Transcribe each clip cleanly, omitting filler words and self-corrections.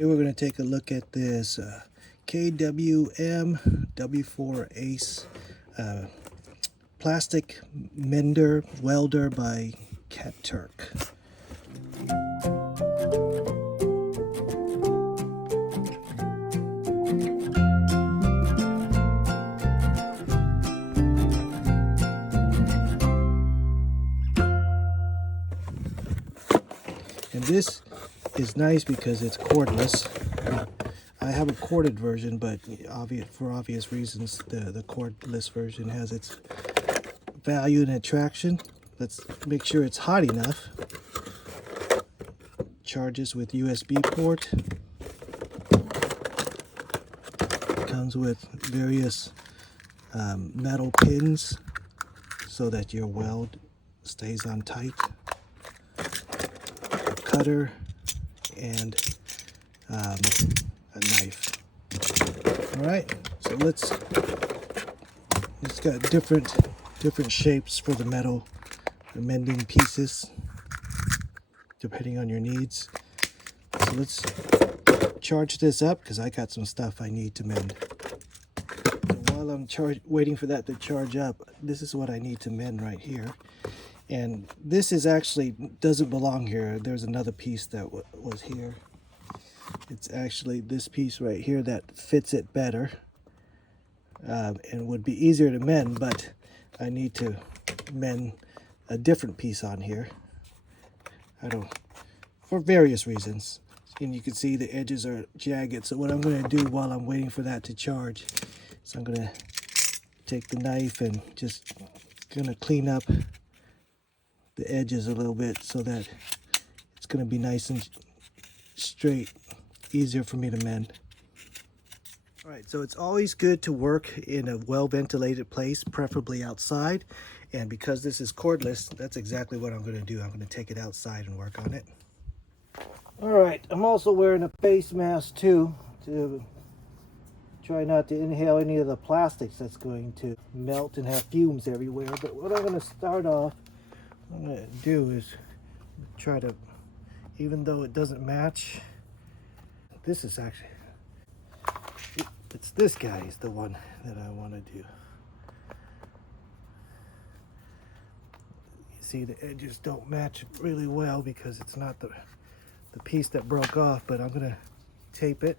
Here we're going to take a look at this KWM W4 Ace plastic Mender welder by Katerk. And this is nice because it's cordless. I have a corded version, but for obvious reasons, the cordless version has its value and attraction. Let's make sure it's hot enough. Charges with USB port. Comes with various metal pins so that your weld stays on tight. A cutter and a knife. All right, so it's got different shapes for the metal, the mending pieces, depending on your needs. So let's charge this up because I got some stuff I need to mend. So while I'm waiting for that to charge up, this is what I need to mend right here. And this is actually doesn't belong here. There's another piece that was here. It's actually this piece right here that fits it better and would be easier to mend, but I need to mend a different piece on here. For various reasons. And you can see the edges are jagged. So what I'm going to do while I'm waiting for that to charge is I'm going to take the knife and just going to clean up the edges a little bit so that it's going to be nice and straight, easier for me to mend. All right, so it's always good to work in a well-ventilated place, preferably outside. And because this is cordless, that's exactly what I'm going to do. I'm going to take it outside and work on it. All right, I'm also wearing a face mask too to try not to inhale any of the plastics that's going to melt and have fumes everywhere. But what I'm going to start off, what I'm going to do is try to, even though it doesn't match, this is actually, it's this guy is the one that I want to do. You see the edges don't match really well because it's not the piece that broke off, but I'm going to tape it.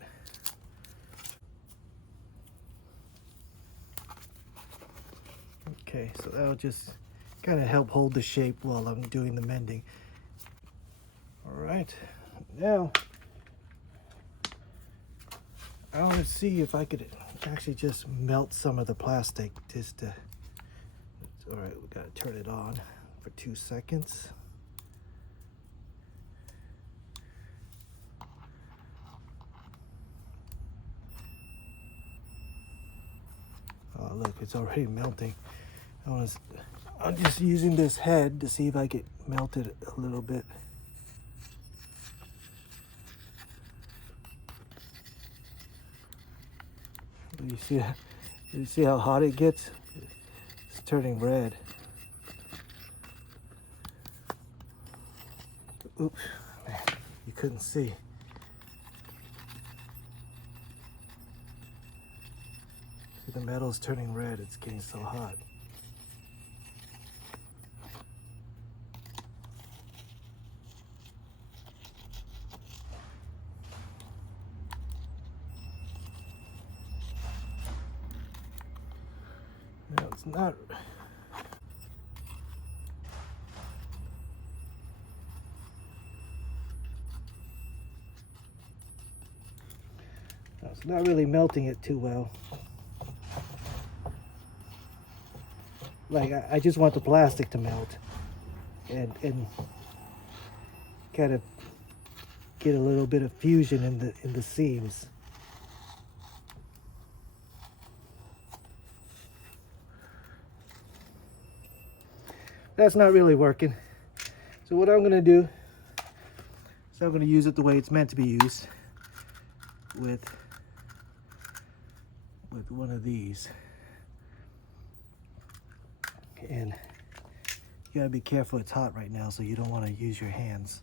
Okay, so that'll just kind of help hold the shape while I'm doing the mending. All right, now I want to see if I could actually just melt some of the plastic. All right, we got to turn it on for 2 seconds. Oh, look, it's already melting. I'm just using this head to see if I can melt it a little bit. You see how hot it gets? It's turning red. Oops, man, you couldn't see. See, the metal's turning red. It's getting so hot. No, it's not. No, it's not really melting it too well. Like, I just want the plastic to melt and kind of get a little bit of fusion in the seams. That's not really working. So what I'm going to do is I'm going to use it the way it's meant to be used with one of these. And you got to be careful, it's hot right now, so you don't want to use your hands.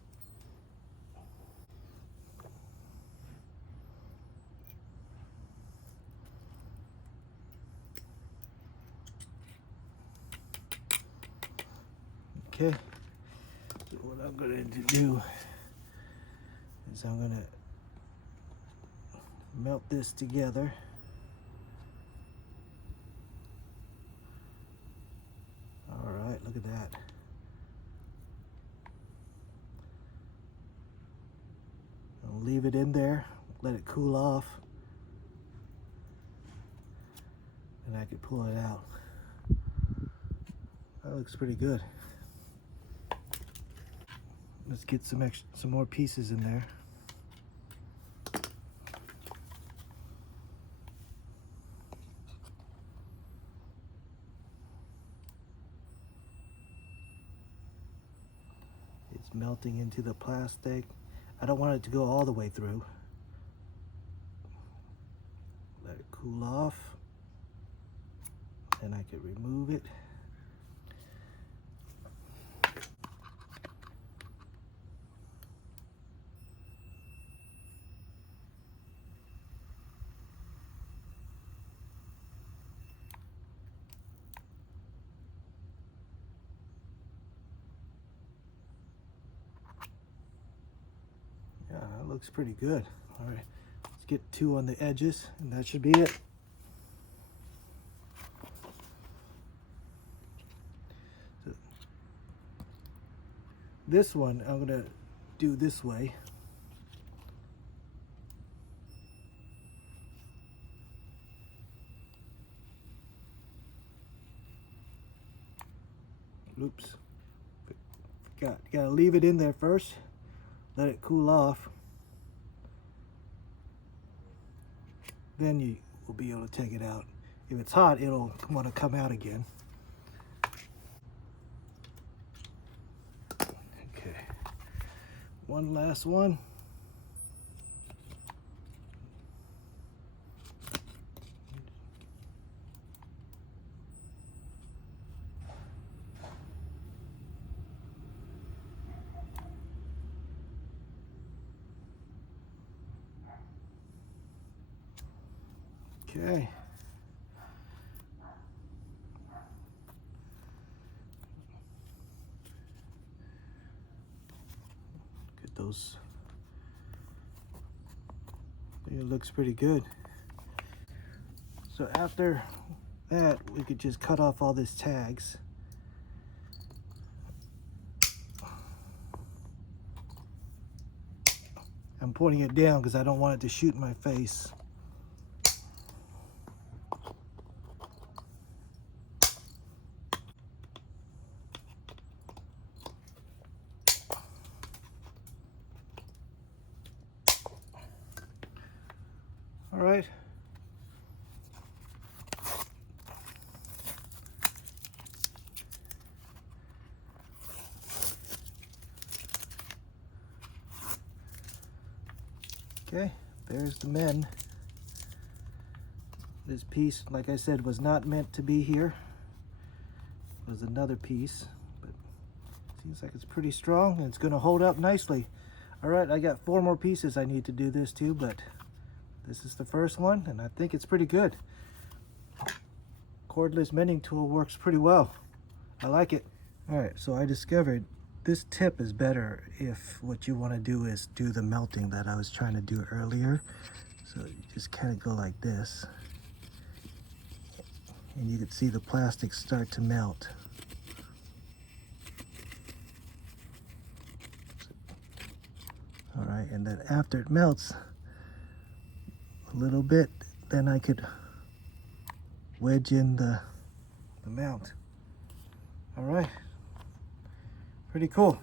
Okay, so what I'm going to do is I'm going to melt this together. All right, look at that. I'll leave it in there, let it cool off, and I can pull it out. That looks pretty good. Let's get some more pieces in there. It's melting into the plastic. I don't want it to go all the way through. Let it cool off. Then I can remove it. Yeah, that looks pretty good. All right, let's get 2 on the edges, and that should be it. So this one I'm gonna do this way. Oops, gotta leave it in there first. Let it cool off. Then you will be able to take it out. If it's hot, it'll want to come out again. Okay, one last one. Okay. Look at those. I think it looks pretty good. So after that, we could just cut off all these tags. I'm pointing it down because I don't want it to shoot in my face. All right. Okay, there's the mend. This piece, like I said, was not meant to be here. It was another piece, but seems like it's pretty strong and it's going to hold up nicely. All right, I got 4 more pieces I need to do this to, but this is the first one, and I think it's pretty good. Cordless mending tool works pretty well. I like it. All right, so I discovered this tip is better if what you want to do is do the melting that I was trying to do earlier. So you just kind of go like this, and you can see the plastic start to melt. All right, and then after it melts a little bit, then I could wedge in the mount. All right, pretty cool.